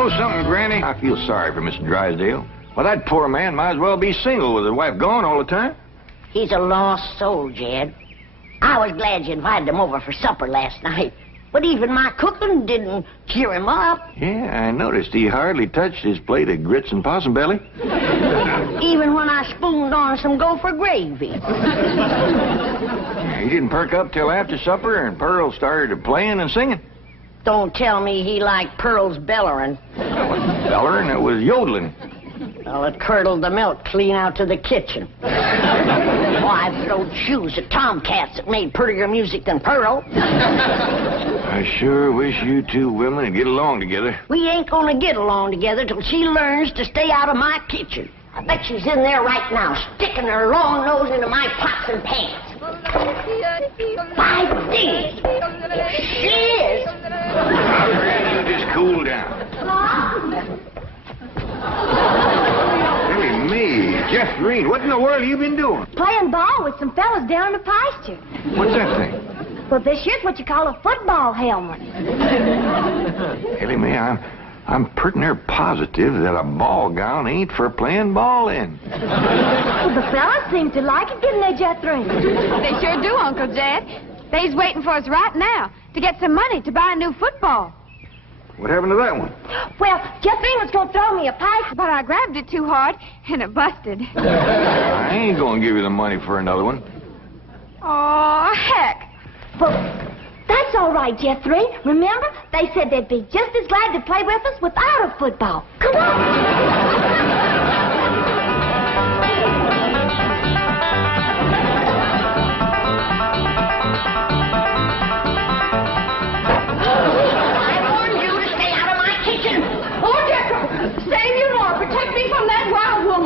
know something, Granny? I feel sorry for Mr. Drysdale. Well, that poor man might as well be single with his wife gone all the time. He's a lost soul, Jed. I was glad you invited him over for supper last night. But even my cooking didn't cheer him up. Yeah, I noticed he hardly touched his plate of grits and possum belly. Even when I spooned on some gopher gravy. He didn't perk up till after supper, and Pearl started playing and singing. Don't tell me he liked Pearl's bellering. It wasn't bellering, it was yodeling. Well, it curdled the milk clean out to the kitchen. I've thrown shoes at tomcats that made prettier music than Pearl. I sure wish you two women would get along together. We ain't gonna get along together till she learns to stay out of my kitchen. I bet she's in there right now, sticking her long nose into my pots and pans. My dingy! If she is... Now, Granny, you just cool down. Really, me. Jeff Green, what in the world have you been doing? Playing ball with some fellas down in the pasture. What's that thing? Well, this here's what you call a football helmet. Ellie Mae, I'm pretty near positive that a ball gown ain't for playing ball in. Well, the fellas seem to like it, didn't they, Jethro? They sure do, Uncle Jed. They's waiting for us right now to get some money to buy a new football. What happened to that one? Well, Jethro was going to throw me a pipe. But I grabbed it too hard, and it busted. I ain't gonna give you the money for another one. Oh, heck. Well, that's all right, Jethro. Remember, they said they'd be just as glad to play with us without a football. Come on.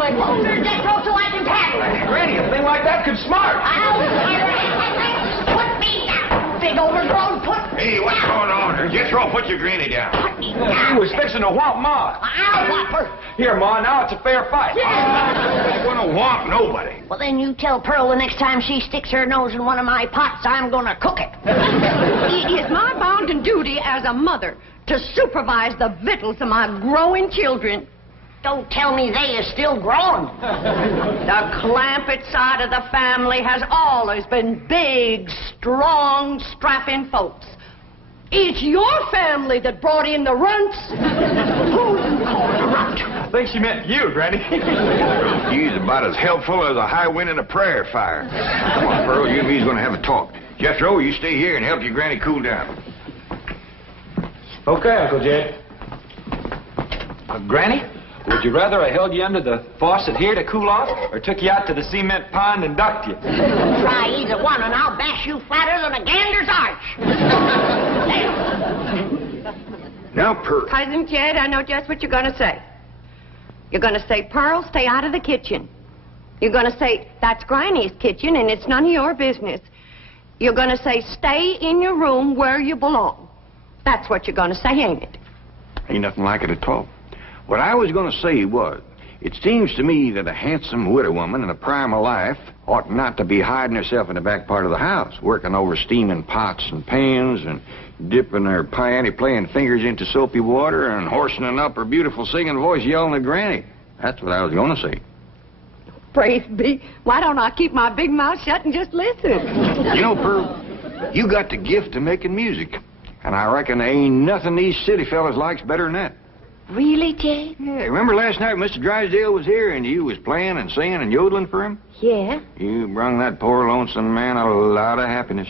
Hold her, Jethro, so I can tackle her. Granny, a thing like that could smart. Put me down, big overgrown foot. Hey, what's going on here? Jethro, put your granny down. Put me down. You was fixing to whomp Ma. I'll whop her. Here, Ma, now it's a fair fight. I ain't gonna whomp nobody. Well, then you tell Pearl the next time she sticks her nose in one of my pots, I'm gonna cook it. It is my bounden duty as a mother to supervise the victuals of my growing children. Don't tell me they is still growing. The Clampett side of the family has always been big, strong, strapping folks. It's your family that brought in the runts. Who you calling a runt? I think she meant you, Granny. He's about as helpful as a high wind in a prairie fire. Come on, Pearl, you and me's gonna have a talk. Jethro, you stay here and help your granny cool down. Okay, Uncle Jed. Granny, would you rather I held you under the faucet here to cool off, or took you out to the cement pond and ducked you? Try either one, and I'll bash you flatter than a gander's arch. Now, Pearl. Cousin Jed, I know just what you're going to say. You're going to say, Pearl, stay out of the kitchen. You're going to say, that's Granny's kitchen, and it's none of your business. You're going to say, stay in your room where you belong. That's what you're going to say, ain't it? Ain't nothing like it at all. What I was going to say was, it seems to me that a handsome widow woman in the prime of life ought not to be hiding herself in the back part of the house, working over steaming pots and pans and dipping her panty playing fingers into soapy water and hoarsening up her beautiful singing voice yelling at Granny. That's what I was going to say. Praise be. Why don't I keep my big mouth shut and just listen? You know, Pearl, you got the gift of making music. And I reckon there ain't nothing these city fellas likes better than that. Really, Jay? Yeah, remember last night Mr. Drysdale was here and you was playing and singing and yodeling for him? Yeah. You brung that poor lonesome man a lot of happiness.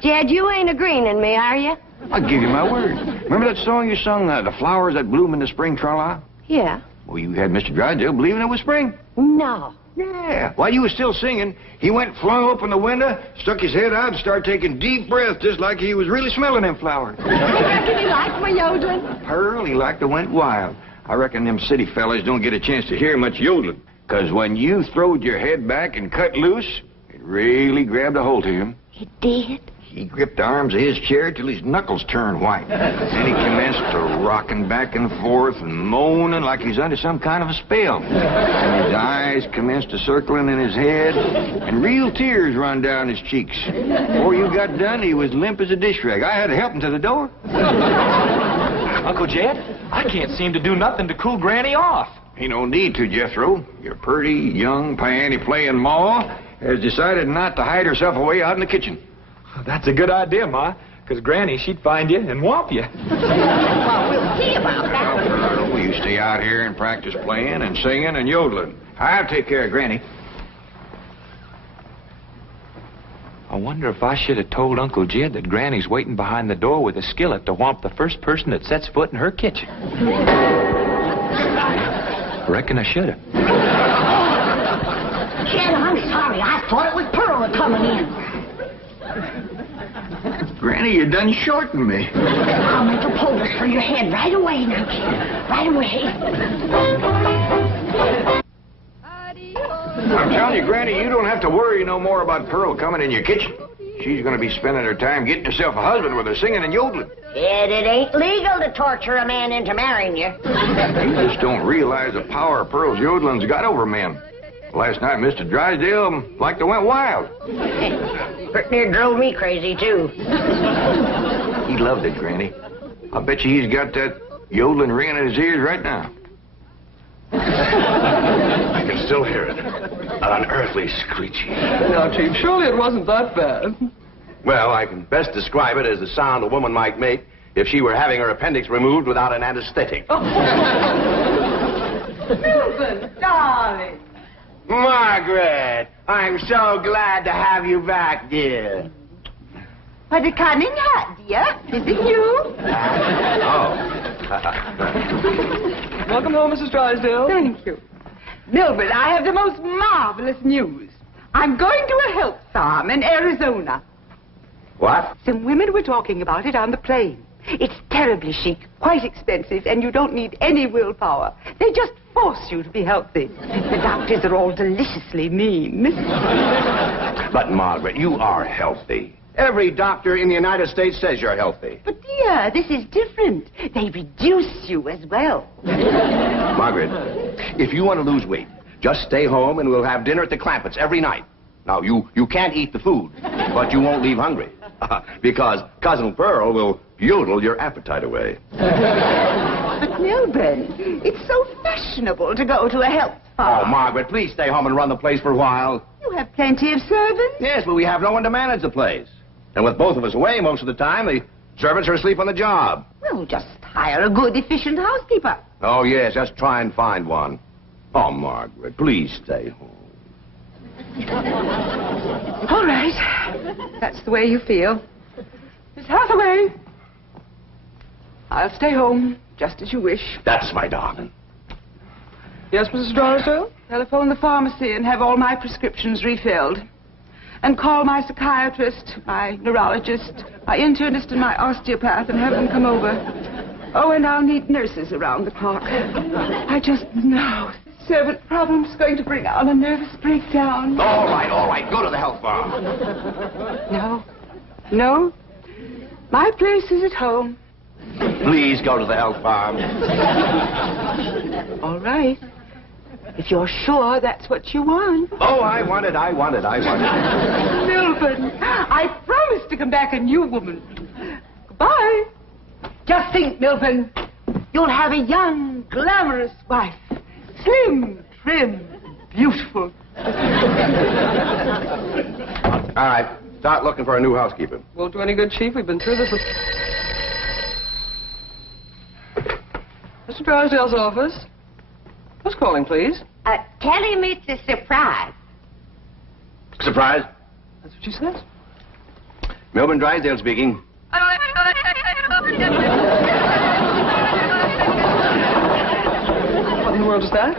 Jed, you ain't agreeing in me, are you? I'll give you my word. Remember that song you sung, The Flowers That Bloom in the Spring, Tra-la? Yeah. Well, you had Mr. Drysdale believing it was spring. No. Yeah. While you was still singing, he went flung open the window, stuck his head out, and started taking deep breaths just like he was really smelling them flowers. Reckon he liked my yodeling? Pearl, he like to went wild. I reckon them city fellas don't get a chance to hear much yodeling. 'Cause when you throwed your head back and cut loose, it really grabbed a hold of him. It did? He gripped the arms of his chair till his knuckles turned white. Then he commenced to rocking back and forth and moaning like he's under some kind of a spell. And his eyes commenced to circling in his head, and real tears run down his cheeks. Before you got done, he was limp as a dish rag. I had to help him to the door. Uncle Jed, I can't seem to do nothing to cool Granny off. Ain't no need to, Jethro. Your pretty, young, piano-playing Ma has decided not to hide herself away out in the kitchen. That's a good idea, Ma, because Granny, she'd find you and whomp you. Well, we'll see about that. Pearl, you stay out here and practice playing and singing and yodeling. I'll take care of Granny. I wonder if I should have told Uncle Jed that Granny's waiting behind the door with a skillet to whomp the first person that sets foot in her kitchen. Reckon I should have. Jed, I'm sorry. I thought it was Pearl coming in. Granny, you done shortened me. I'll make a poultice for your head right away now, Jed. Right away. I'm telling you, Granny, you don't have to worry no more about Pearl coming in your kitchen. She's going to be spending her time getting herself a husband with her singing and yodeling. Jed, it ain't legal to torture a man into marrying you. You just don't realize the power Pearl's yodeling's got over men. Last night, Mr. Drysdale like to went wild. Pretty near drove me crazy, too. He loved it, Granny. I bet you he's got that yodeling ringing in his ears right now. I can still hear it. An unearthly screeching. Now, Chief, surely it wasn't that bad. Well, I can best describe it as the sound a woman might make if she were having her appendix removed without an anesthetic. Milton, darling. Margaret, I'm so glad to have you back, dear. What a cunning hat, dear. Is it you? Welcome home, Mrs. Drysdale. Thank you. Milburn, I have the most marvelous news. I'm going to a health farm in Arizona. What? Some women were talking about it on the plane. It's terribly chic, quite expensive, and you don't need any willpower. They just force you to be healthy. The doctors are all deliciously mean. But, Margaret, you are healthy. Every doctor in the United States says you're healthy. But, dear, this is different. They reduce you as well. Margaret, if you want to lose weight, just stay home and we'll have dinner at the Clampetts every night. Now, you can't eat the food, but you won't leave hungry. Because Cousin Pearl will yodel your appetite away. But, Milburn, it's so fashionable to go to a health farm. Oh, Margaret, please stay home and run the place for a while. You have plenty of servants. Yes, but we have no one to manage the place. And with both of us away most of the time, the servants are asleep on the job. Well, just hire a good, efficient housekeeper. Oh, yes, just try and find one. Oh, Margaret, please stay home. All right. That's the way you feel. Miss Hathaway. I'll stay home, just as you wish. That's my darling. Yes, Mrs. Drysdale? Telephone the pharmacy and have all my prescriptions refilled. And call my psychiatrist, my neurologist, my internist, and my osteopath and have them come over. Oh, and I'll need nurses around the clock. I just know servant problem's going to bring on a nervous breakdown. All right. Go to the health farm. No. My place is at home. Please go to the health farm. All right. If you're sure that's what you want. Oh, I want it. Milburn, I promise to come back a new woman. Goodbye. Just think, Milburn. You'll have a young, glamorous wife. Slim, trim, beautiful. All right. Start looking for a new housekeeper. Won't do any good, Chief. We've been through this with... Mr. Drysdale's office. Who's calling, please? Tell him it's a surprise. Surprise? That's what she says. Milburn Drysdale speaking. What in the world is that?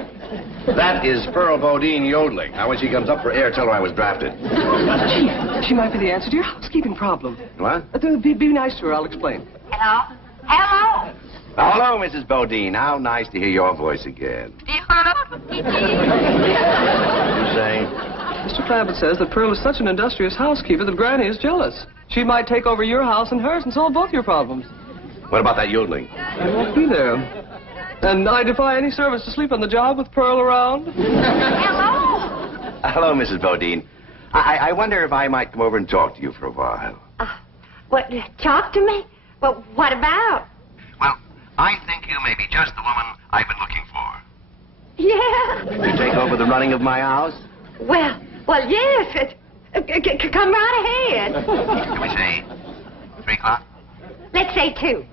That is Pearl Bodine yodeling. Now, when she comes up for air, tell her I was drafted. Chief, she might be the answer to your housekeeping problem. What? Be nice to her. I'll explain. Hello? Hello? Hello, Mrs. Bodine. How nice to hear your voice again. What are you saying? Mr. Clampett says that Pearl is such an industrious housekeeper that Granny is jealous. She might take over your house and hers and solve both your problems. What about that yodeling? I won't be there. And I defy any servants to sleep on the job with Pearl around. Hello? Hello, Mrs. Bodine. I wonder if I might come over and talk to you for a while. What, talk to me? Well, what about? Well, I think you may be just the woman I've been looking for. Yeah. To take over the running of my house? Well, yes. Come right ahead. Can we say 3 o'clock? Let's say 2.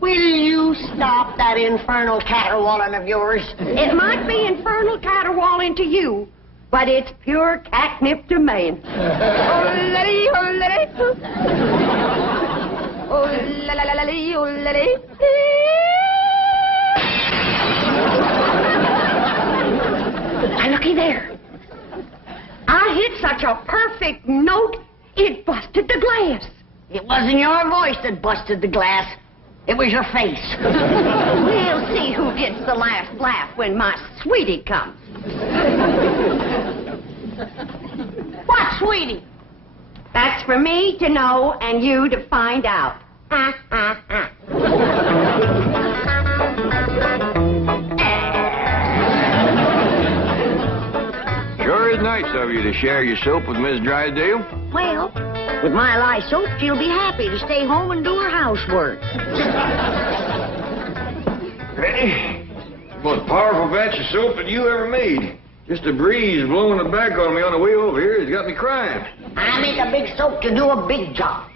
Will you stop that infernal caterwauling of yours? It might be infernal caterwauling to you, but it's pure catnip to me. Now, looky there. I hit such a perfect note, it busted the glass. It wasn't your voice that busted the glass. It was your face. We'll see who gets the last laugh when my sweetie comes. What, sweetie? That's for me to know and you to find out. Sure is nice of you to share your soap with Miss Drysdale. Well, with my lye soap, she'll be happy to stay home and do her housework. Granny, most powerful batch of soap that you ever made. Just a breeze blowing it back on me on the way over here has got me crying. I make a big soap to do a big job.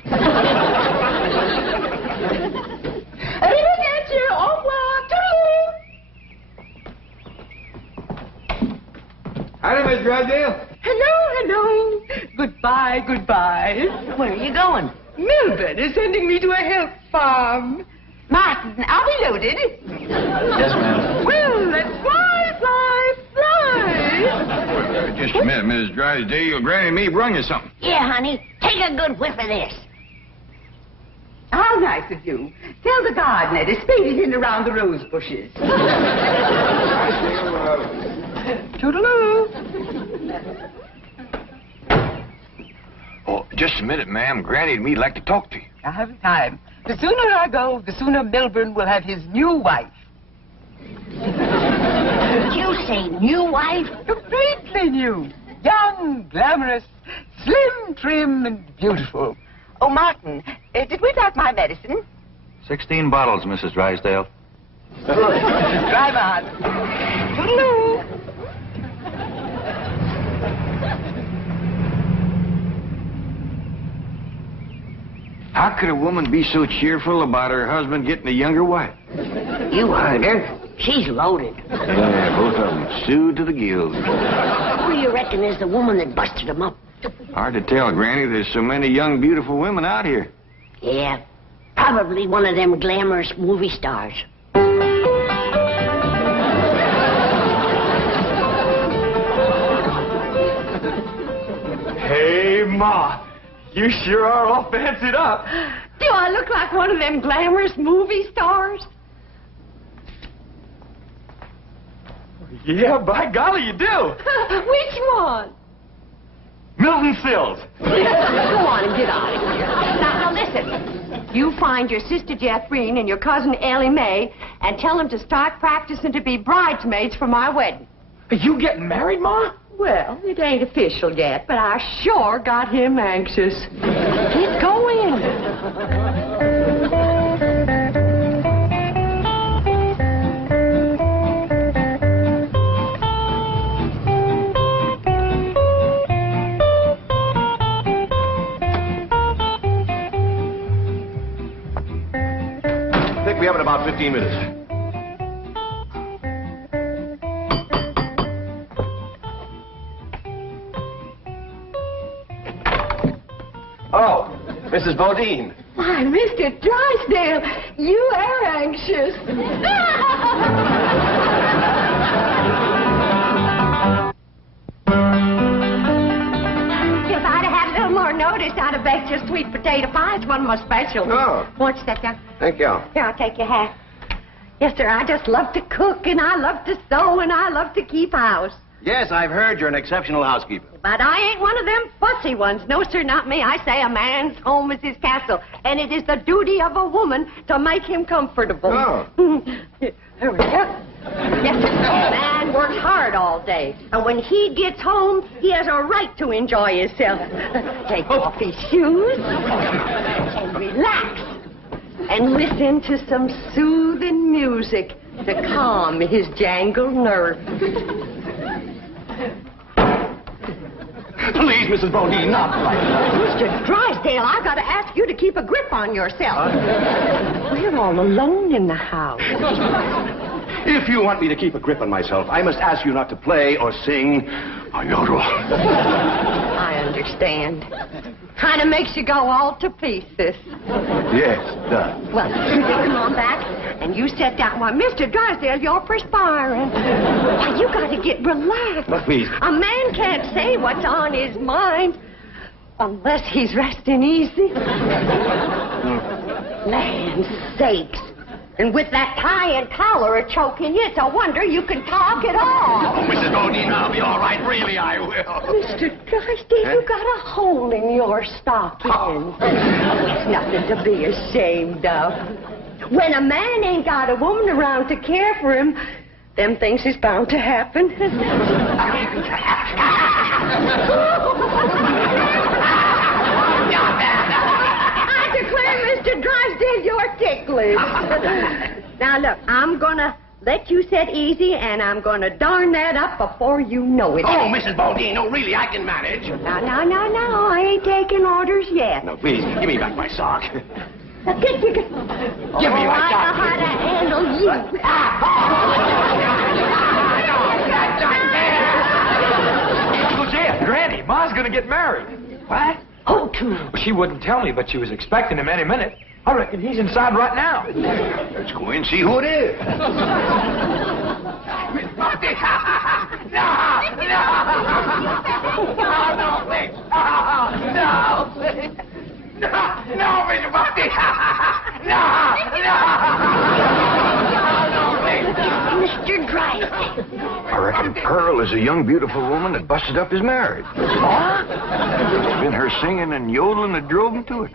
Howdy, Miss Drysdale. Hello. Goodbye. Where are you going? Melbourne is sending me to a help farm. Martin, are we loaded? Yes, ma'am. Well, let's fly. Just a minute, Miss Drysdale. Granny and me brung you something. Yeah, honey. Take a good whiff of this. How nice of you. Tell the gardener to spade it in around the rose bushes. Toodaloo. Oh, just a minute, ma'am. Granny and me'd like to talk to you. I haven't time. The sooner I go, the sooner Melbourne will have his new wife. You say new wife? Completely new. Young, glamorous, slim, trim, and beautiful. Oh, Martin, did we pack my medicine? 16 bottles, Mrs. Drysdale. Drive on. Toodaloo. How could a woman be so cheerful about her husband getting a younger wife? You heard her. She's loaded. Yeah, both of them sued to the gills. Who do you reckon is the woman that busted them up? Hard to tell, Granny. There's so many young, beautiful women out here. Yeah, probably one of them glamorous movie stars. Hey, Ma. You sure are all fancied up. Do I look like one of them glamorous movie stars? Yeah, by golly, you do. Which one? Milton Sills. Go on and get out of here. Now, listen. You find your sister Jethrine and your cousin Ellie Mae and tell them to start practicing to be bridesmaids for my wedding. Are you getting married, Ma? Well, it ain't official yet, but I sure got him anxious. Get going. Pick me up in about 15 minutes. Oh, Mrs. Bodine. Why, Mr. Drysdale, you are anxious. If I'd have had a little more notice, I'd have baked your sweet potato pie. It's one of my specials. Oh. Won't you sit down? Thank you. Here, I'll take your hat. Yes, sir, I just love to cook, and I love to sew, and I love to keep house. Yes, I've heard you're an exceptional housekeeper. But I ain't one of them fussy ones. No, sir, not me. I say a man's home is his castle, and it is the duty of a woman to make him comfortable. Oh. There we go. Yes, sir. A man works hard all day, and when he gets home, he has a right to enjoy himself. Take off his shoes and relax and listen to some soothing music to calm his jangled nerves. Please, Mrs. Bodine, not like that. Mr. Drysdale, I've got to ask you to keep a grip on yourself. We're all alone in the house. If you want me to keep a grip on myself, I must ask you not to play or sing or yodel. I understand. Kind of makes you go all to pieces. Yes, it does. Well, come on back, and you sit down. Why, Mr. Drysdale, you're perspiring. Why, you got to get relaxed. Oh, please. A man can't say what's on his mind unless he's resting easy. Land sakes. And with that tie and collar a choking you, it's a wonder you can talk at all. Oh, Mrs. Bodine, I'll be all right. Really, I will. Mr. Drysdale, you got a hole in your stocking. It's nothing to be ashamed of. When a man ain't got a woman around to care for him, them things is bound to happen. I declare, Mr. Drysdale, you're ticklish. Now, look, I'm going to let you sit easy, and I'm going to darn that up before you know it. Oh, Mrs. Bodine, no, really, I can manage. No, I ain't taking orders yet. No, please, give me back my sock. Now, give me my I know how to handle you. Uncle Jed, Granny, Ma's gonna get married. What? Who to? Well, she wouldn't tell me, but she was expecting him any minute. I reckon he's inside right now. Let's go in and see who it is. No, Mr. Buffy! Mr. Drysdale. I reckon Pearl is a young, beautiful woman that busted up his marriage. It's been her singing and yodeling that drove him to it.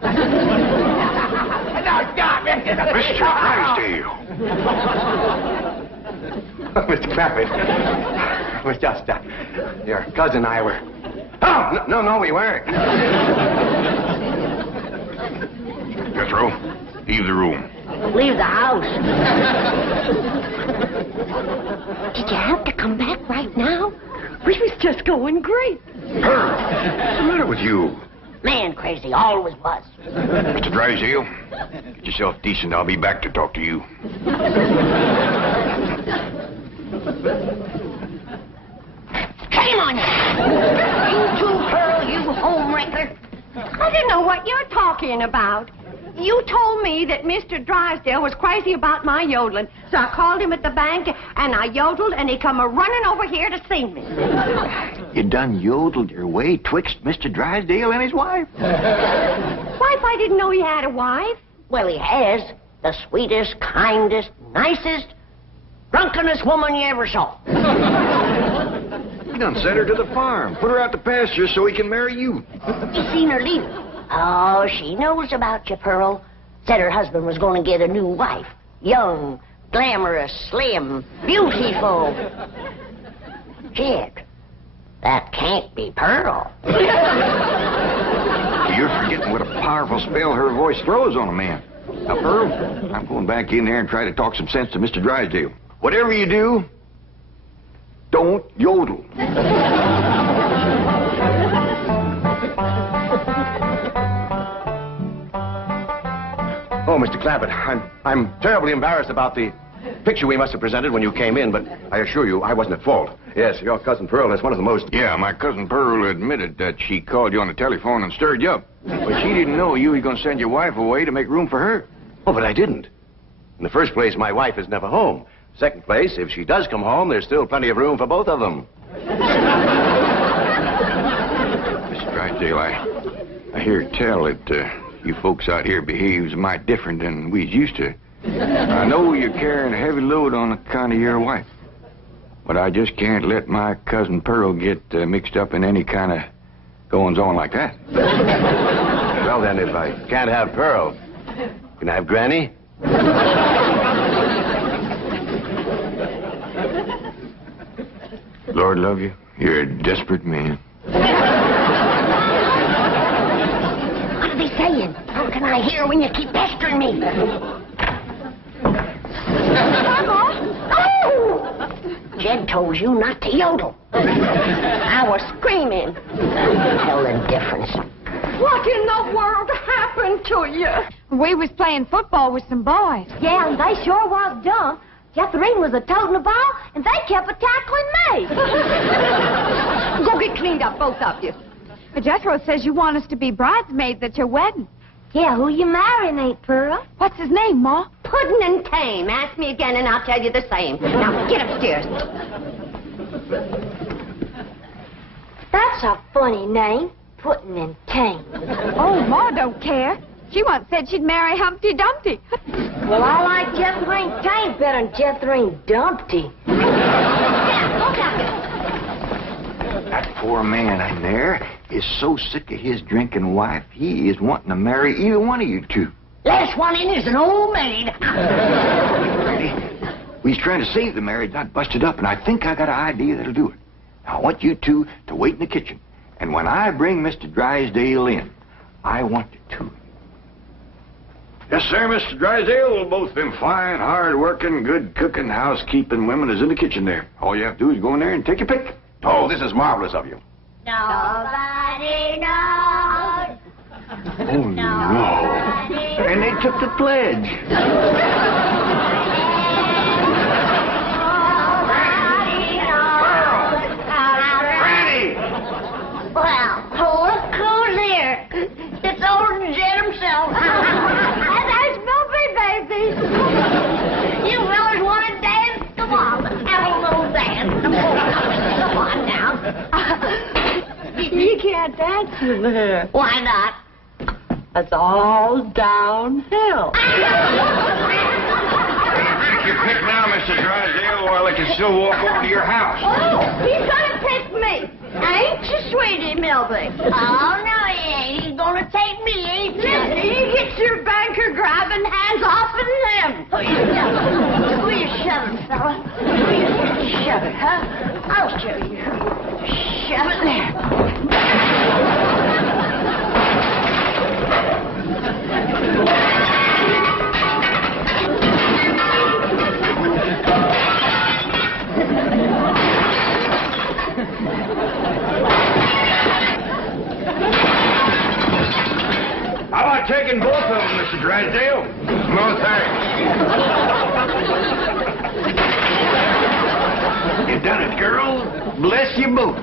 Mr. Drysdale. Mr. Clampett, was just, your cousin and I were... Oh, no, we weren't. Jethro, leave the room. Leave the house. Did you have to come back right now? We was just going great. Pearl, what's the matter with you? Man crazy, always was. Mr. Drysdale, get yourself decent. I'll be back to talk to you. Shame on you! You too, Pearl, you homewrecker. I don't know what you're talking about. You told me that Mr. Drysdale was crazy about my yodeling, so I called him at the bank, and I yodeled, and he come a-running over here to see me. You done yodeled your way twixt Mr. Drysdale and his wife? Wife, I didn't know he had a wife. Well, he has. The sweetest, kindest, nicest, drunkenest woman you ever saw. You done sent her to the farm. Put her out to pasture so he can marry you. You seen her leave. Oh, she knows about you, Pearl. Said her husband was going to get a new wife. Young, glamorous, slim, beautiful. Shit. That can't be Pearl. You're forgetting what a powerful spell her voice throws on a man. Now, Pearl, I'm going back in there and try to talk some sense to Mr. Drysdale. Whatever you do, don't yodel. Oh, Mr. Clampett, I'm terribly embarrassed about the picture we must have presented when you came in, but I assure you I wasn't at fault. Yes, your cousin Pearl is one of the most... Yeah, my cousin Pearl admitted that she called you on the telephone and stirred you up. But she didn't know you were going to send your wife away to make room for her. Oh, but I didn't. In the first place, my wife is never home. Second place, if she does come home, there's still plenty of room for both of them. Mr. Drysdale, I hear tell that you folks out here behaves mighty different than we's used to. I know you're carrying a heavy load on account of your wife. But I just can't let my cousin Pearl get mixed up in any kind of goings-on like that. Well, then, if I can't have Pearl, can I have Granny? Lord love you, you're a desperate man. What are they saying? How can I hear when you keep pestering me? Oh! Jed told you not to yodel. I was screaming. Tell the difference. What in the world happened to you? We was playing football with some boys. Yeah, and they sure was dumb. Jethrine was a-toting the ball, and they kept a-tackling me. Go get cleaned up, both of you. Jethro says you want us to be bridesmaids at your wedding. Yeah, who you marrying, Aunt Pearl? What's his name, Ma? Puddin' and Tame. Ask me again and I'll tell you the same. Now, get upstairs. That's a funny name, Puddin' and Tame. Oh, Ma don't care. She once said she'd marry Humpty Dumpty. Well, I like Jethrine Tame better than Jethrine Dumpty. That poor man in there is so sick of his drinking wife, he is wanting to marry either one of you two. Last one in is an old maid. Ready? We's trying to save the marriage, not bust it up, and I think I got an idea that'll do it. Now, I want you two to wait in the kitchen, and when I bring Mr. Drysdale in, I want the two. Yes, sir, Mr. Drysdale. We'll both been fine, hard-working, good-cooking, housekeeping women is in the kitchen there. All you have to do is go in there and take your pick. Oh, this is marvelous of you. Nobody knows. Oh, no. And they took the pledge. Granny! Well, look who's here. It's old Jed himself. And there's Milby, baby. You fellas want to dance? Come on, have a little dance. Come on now. You can't dance with her. Why not? It's all downhill. Take your pick now, Mr. Drysdale, or I can still walk over to your house. He's gonna pick me. Ain't you, sweetie, Milby? Oh, no, he ain't. He's gonna take me, ain't you? You get your banker grabbing hands off of him. Will you shove it, fella? Shove it, huh? I'll show you. Shove it there. How about taking both of them, Mr. Drysdale? No, thanks. You done it, girl. Bless you both.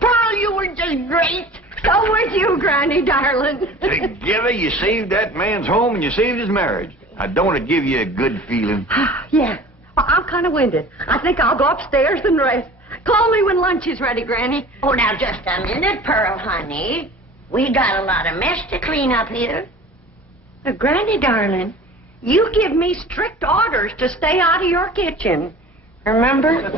Pearl, you were just great. So was you, Granny, darling. Together, you saved that man's home and you saved his marriage. Now, don't it give you a good feeling? Yeah. Well, I'm kind of winded. I think I'll go upstairs and rest. Call me when lunch is ready, Granny. Oh, now, just a minute, Pearl, honey. We got a lot of mess to clean up here. Granny, darling, you give me strict orders to stay out of your kitchen. Remember?